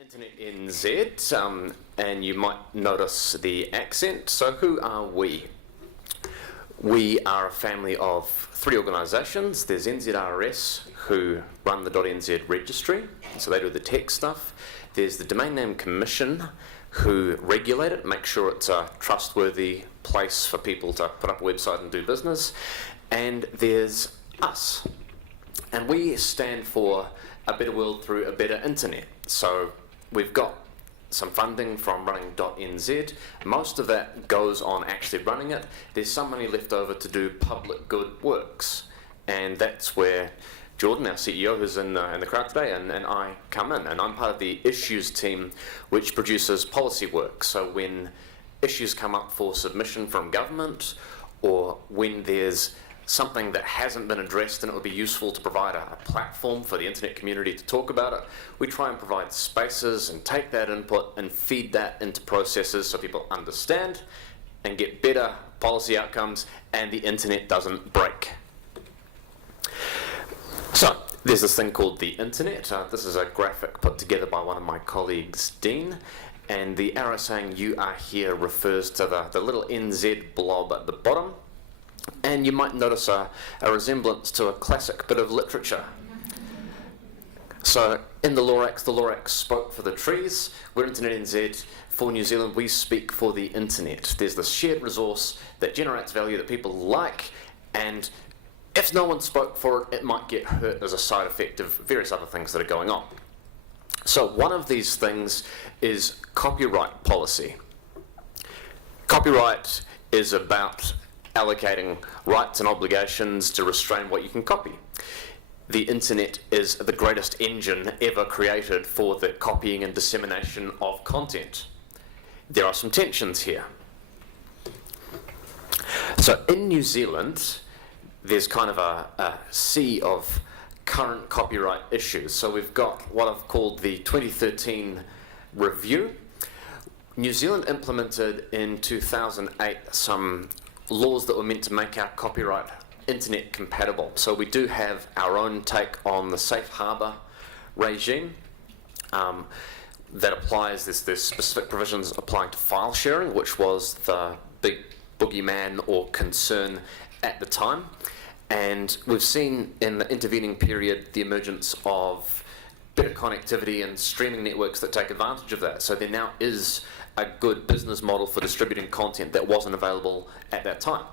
Internet NZ, and you might notice the accent. So who are we? We are a family of three organisations. There's NZRS, who run the .nz registry, so they do the tech stuff. There's the Domain Name Commission, who regulate it, make sure it's a trustworthy place for people to put up a website and do business. And there's us. And we stand for a better world through a better internet. So we've got some funding from running .nz. Most of that goes on actually running it. There's some money left over to do public good works. And that's where Jordan, our CEO, who's in the crowd today, and I come in. And I'm part of the issues team, which produces policy work. So when issues come up for submission from government, or when there's something that hasn't been addressed and it would be useful to provide a platform for the internet community to talk about it, we try and provide spaces and take that input and feed that into processes so people understand and get better policy outcomes and the internet doesn't break. So there's this thing called the internet. This is a graphic put together by one of my colleagues, Dean, and the arrow saying "you are here" refers to the little NZ blob at the bottom. And you might notice a resemblance to a classic bit of literature. So in the Lorax spoke for the trees. We're Internet NZ. For New Zealand, we speak for the internet. There's this shared resource that generates value that people like, and if no one spoke for it, it might get hurt as a side effect of various other things that are going on. So one of these things is copyright policy. Copyright is about allocating rights and obligations to restrain what you can copy. The internet is the greatest engine ever created for the copying and dissemination of content. There are some tensions here. So in New Zealand, there's kind of a sea of current copyright issues. So we've got what I've called the 2013 review. New Zealand implemented in 2008 some laws that were meant to make our copyright internet compatible. So we do have our own take on the safe harbour regime that applies. There's specific provisions applying to file sharing, which was the big boogeyman or concern at the time. And we've seen in the intervening period the emergence of better connectivity and streaming networks that take advantage of that. So there now is a good business model for distributing content that wasn't available at that time.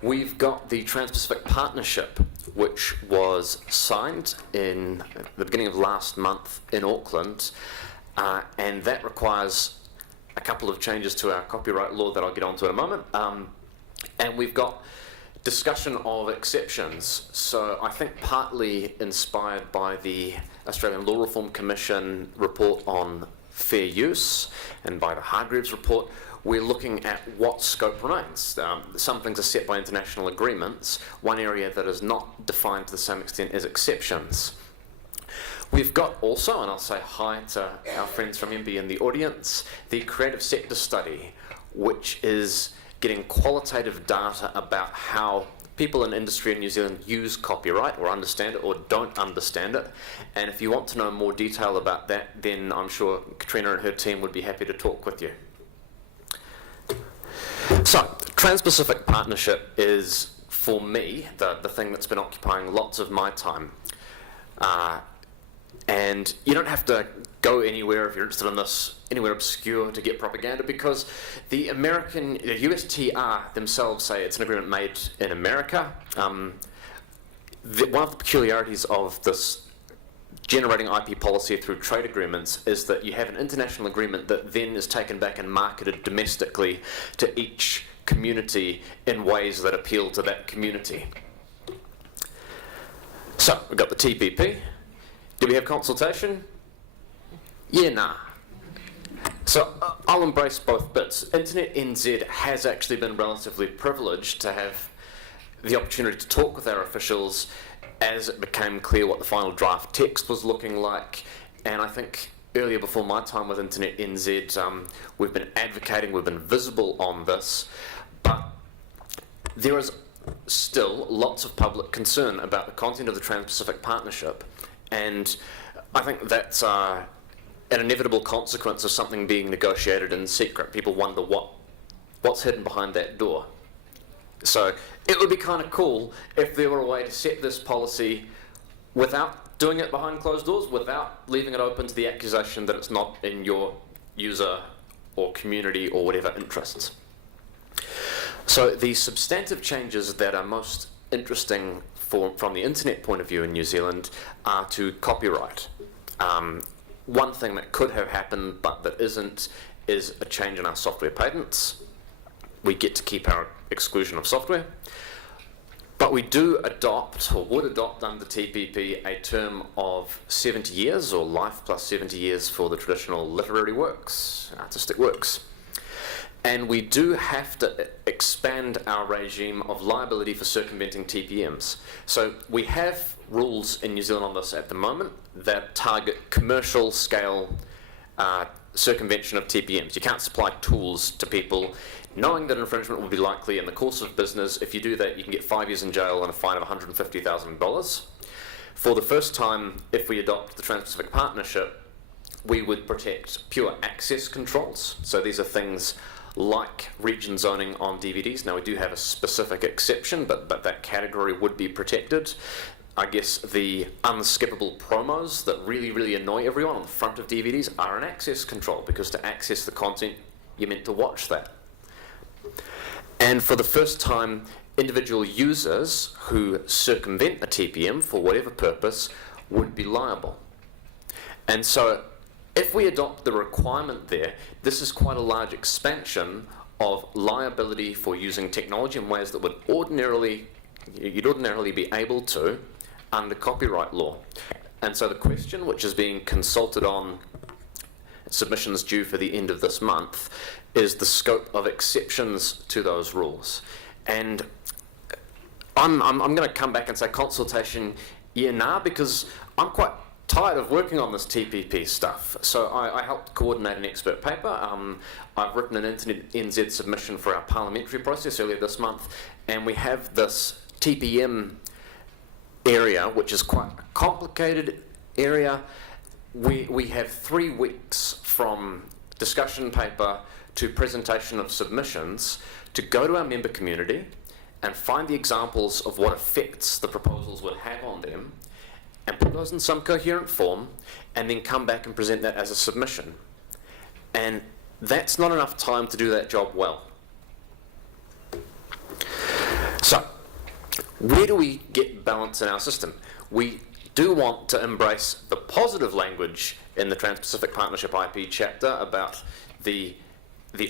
We've got the Trans-Pacific Partnership, which was signed in the beginning of last month in Auckland, and that requires a couple of changes to our copyright law that I'll get onto in a moment. And we've got discussion of exceptions. So I think partly inspired by the Australian Law Reform Commission report on fair use and by the Hargreaves report, we're looking at what scope remains. Some things are set by international agreements. One area that is not defined to the same extent is exceptions. We've got also, and I'll say hi to our friends from MB in the audience, the Creative Sector Study, which is getting qualitative data about how people in industry in New Zealand use copyright or understand it or don't understand it. And if you want to know more detail about that, then I'm sure Katrina and her team would be happy to talk with you. So, Trans-Pacific Partnership is, for me, the thing that's been occupying lots of my time. And you don't have to go anywhere if you're interested in this, anywhere obscure to get propaganda, because the USTR themselves say it's an agreement made in America. One of the peculiarities of this generating IP policy through trade agreements is that you have an international agreement that then is taken back and marketed domestically to each community in ways that appeal to that community. So, we've got the TPP. Do we have consultation? Yeah, nah. So I'll embrace both bits. Internet NZ has actually been relatively privileged to have the opportunity to talk with our officials as it became clear what the final draft text was looking like. And I think earlier, before my time with Internet NZ, we've been advocating, we've been visible on this, but there is still lots of public concern about the content of the Trans-Pacific Partnership. And I think that's an inevitable consequence of something being negotiated in secret. People wonder what's hidden behind that door. So it would be kind of cool if there were a way to set this policy without doing it behind closed doors, without leaving it open to the accusation that it's not in your user or community or whatever interests. So the substantive changes that are most interesting from the internet point of view in New Zealand are to copyright. One thing that could have happened but that isn't is a change in our software patents. We get to keep our exclusion of software. But we do adopt, or would adopt under TPP, a term of 70 years, or life plus 70 years for the traditional literary works, artistic works. And we do have to expand our regime of liability for circumventing TPMs. So we have rules in New Zealand on this at the moment that target commercial scale circumvention of TPMs. You can't supply tools to people knowing that infringement will be likely in the course of business. If you do that, you can get 5 years in jail and a fine of $150,000. For the first time, if we adopt the Trans-Pacific Partnership, we would protect pure access controls. So these are things like region zoning on DVDs. Now we do have a specific exception, but that category would be protected. I guess the unskippable promos that really annoy everyone on the front of DVDs are an access control, because to access the content, you're meant to watch that. And for the first time, individual users who circumvent a TPM for whatever purpose would be liable. And so if we adopt the requirement there, this is quite a large expansion of liability for using technology in ways that would you'd ordinarily be able to under copyright law. And so the question, which is being consulted on, submissions due for the end of this month, is the scope of exceptions to those rules. And I'm going to come back and say consultation, because I'm quite tired of working on this TPP stuff. So I helped coordinate an expert paper. I've written an Internet NZ submission for our parliamentary process earlier this month, and we have this TPM area, which is quite a complicated area. We have 3 weeks from discussion paper to presentation of submissions to go to our member community and find the examples of what effects the proposals would have on them, and put those in some coherent form, and then come back and present that as a submission. And that's not enough time to do that job well. So, where do we get balance in our system? We do want to embrace the positive language in the Trans-Pacific Partnership IP chapter about the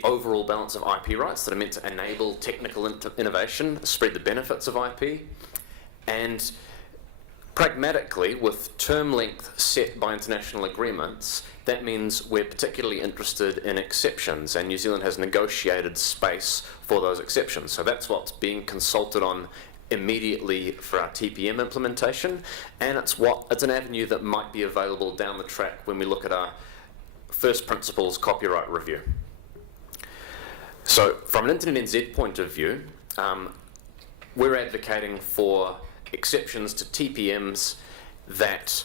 overall balance of IP rights that are meant to enable technical innovation, spread the benefits of IP, and pragmatically, with term length set by international agreements, that means we're particularly interested in exceptions, and New Zealand has negotiated space for those exceptions. So that's what's being consulted on immediately for our TPM implementation, and it's an avenue that might be available down the track when we look at our first principles copyright review. So from an Internet NZ point of view, we're advocating for exceptions to TPMs that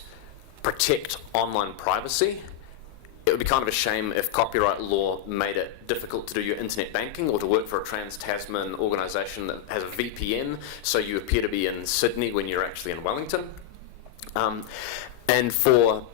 protect online privacy. It would be kind of a shame if copyright law made it difficult to do your internet banking or to work for a trans-Tasman organisation that has a VPN, so you appear to be in Sydney when you're actually in Wellington. And for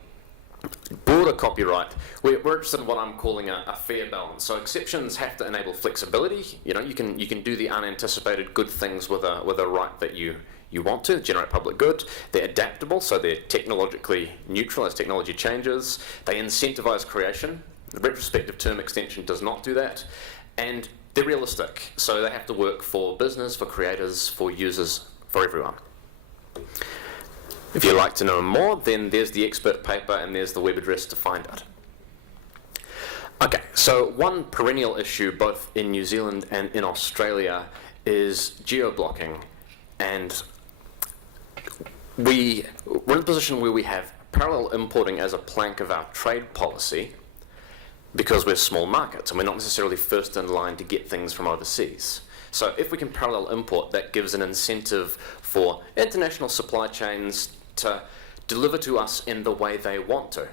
broader copyright, we're interested in what I'm calling a fair balance. So exceptions have to enable flexibility. You can do the unanticipated good things with a right that you want to generate public good. They're adaptable, so they're technologically neutral as technology changes. They incentivize creation. The retrospective term extension does not do that. And they're realistic, so they have to work for business, for creators, for users, for everyone. If you'd like to know more, then there's the expert paper and there's the web address to find it. Okay, so one perennial issue both in New Zealand and in Australia is geo-blocking. And we're in a position where we have parallel importing as a plank of our trade policy because we're small markets and we're not necessarily first in line to get things from overseas. So if we can parallel import, that gives an incentive for international supply chains to deliver to us in the way they want to.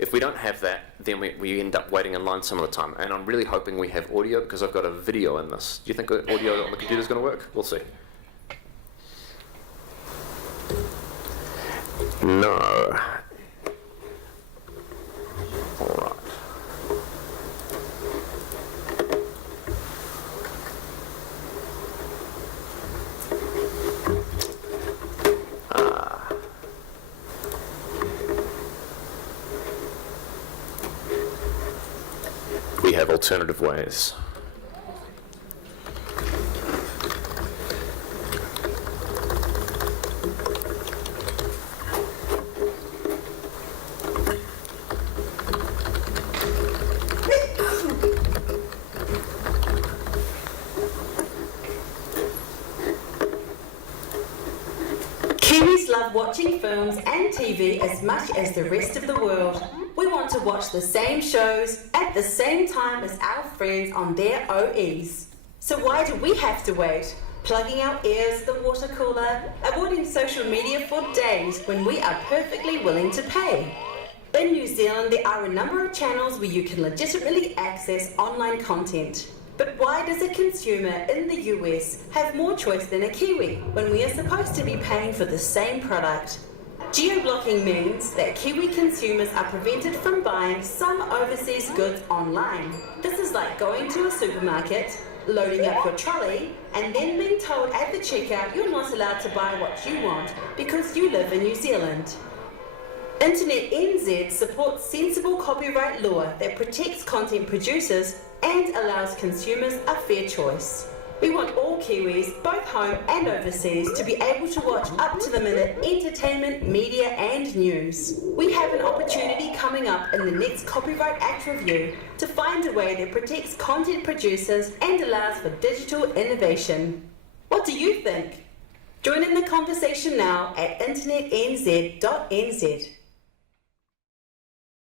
If we don't have that, then we end up waiting in line some of the time. And I'm really hoping we have audio because I've got a video in this. Do you think audio on the computer is going to work? We'll see. No. All right. We have alternative ways. Kiwis love watching films and TV as much as the rest of the world. We want to watch the same shows at the same time as our friends on their OEs. So why do we have to wait? Plugging our ears to the water cooler, avoiding social media for days when we are perfectly willing to pay. In New Zealand, there are a number of channels where you can legitimately access online content. But why does a consumer in the US have more choice than a Kiwi when we are supposed to be paying for the same product? Geo-blocking means that Kiwi consumers are prevented from buying some overseas goods online. This is like going to a supermarket, loading up your trolley, and then being told at the checkout you're not allowed to buy what you want because you live in New Zealand. Internet NZ supports sensible copyright law that protects content producers and allows consumers a fair choice. We want all Kiwis, both home and overseas, to be able to watch up-to-the-minute entertainment, media and news. We have an opportunity coming up in the next Copyright Act review to find a way that protects content producers and allows for digital innovation. What do you think? Join in the conversation now at internetnz.nz.